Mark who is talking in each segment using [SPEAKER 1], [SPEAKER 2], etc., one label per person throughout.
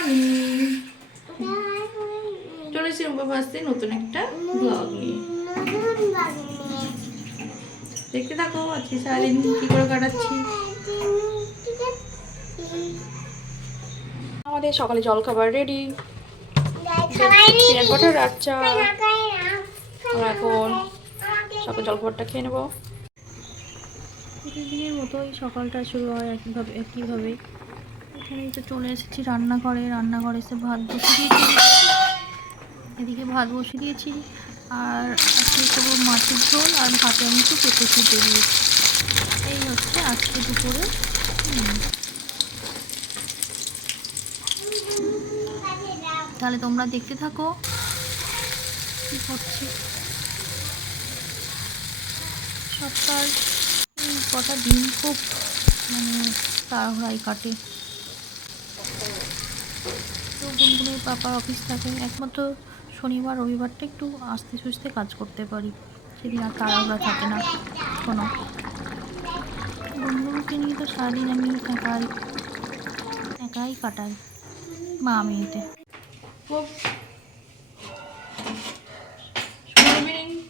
[SPEAKER 1] Morning চলে এসেছি রূপা ভাসতে নতুন একটা ব্লগ নিয়ে। দেখতে থাকো আজকে সারাদিন কি করে কাটাচ্ছি। আমাদের সকালে জল খাবার রেডি বাটার রাচ্চা আমরা এখন সকাল জলখাবারটা খেয়ে নেব। প্রতিদিনের মতোই সকালটা শুরু হয় একইভাবে একইভাবে। এখানেই তো চলে এসেছি রান্নাঘরে। রান্নাঘরে এসে ভাত বসিয়ে দিয়েছি। এদিকে ভাত বসিয়ে দিয়েছি। আর আজকে করব মাছের ঝোল আর ভাতে আমি একটু পেঁপে ছুটে দিয়েছি। এই হচ্ছে আজকে দুপুরে। তাহলে তোমরা দেখতে থাকো কি করছি সপ্তাহ কটা দিন খুব মানে তাড়াহুড়াই কাটে। তো গুনগুনের পাপার অফিস থাকে। একমাত্র শনিবার, রবিবারটা একটু আস্তে সুস্তে কাজ করতে পারি। সেদিন আর তাড়াহুড়া থাকে না কোনো গুনগুনকে নিয়ে তো সারাদিন আমি একাই একাই কাটাই, মা মেয়েতে।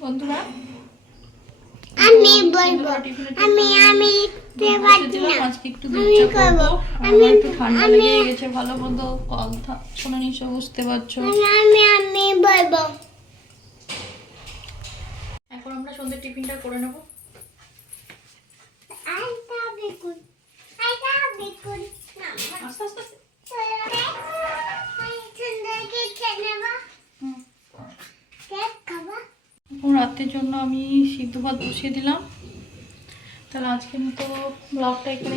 [SPEAKER 1] বন্ধুরা।
[SPEAKER 2] আমি আমি আমি লিখতে পারছি না।
[SPEAKER 1] আজকে একটু দুধ চা
[SPEAKER 2] খাব। আমি-
[SPEAKER 1] একটু ঠান্ডা লেগে গেছে ভালো মতো কথা শুনে নিশ্চয় বুঝতে পারছ?
[SPEAKER 2] আমি আমি আমি বলব।
[SPEAKER 1] এখন আমরা সন্ধ্যের টিফিনটা করে নেব।
[SPEAKER 2] আইটা বিকুন আইটা বিকুন
[SPEAKER 1] আস্তে আস্তে আস্তে।
[SPEAKER 2] আমি সুন্দরকে খেয়ে নেব।
[SPEAKER 1] হুম।
[SPEAKER 2] কেক খাব।
[SPEAKER 1] এখন রাতের জন্য আমি সিদ্ধ ভাত বসিয়ে দিলাম। তাহলে আজকের মতো ব্লগটা এখানে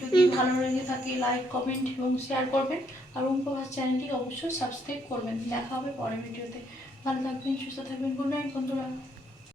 [SPEAKER 1] যদি ভালো লেগে থাকে লাইক কমেন্ট এবং শেয়ার করবেন। আর উপভাস চ্যানেলটি অবশ্যই সাবস্ক্রাইব করবেন। দেখা হবে পরের ভিডিওতে ভালো থাকবেন সুস্থ থাকবেন। গুড নাইট বন্ধুরা।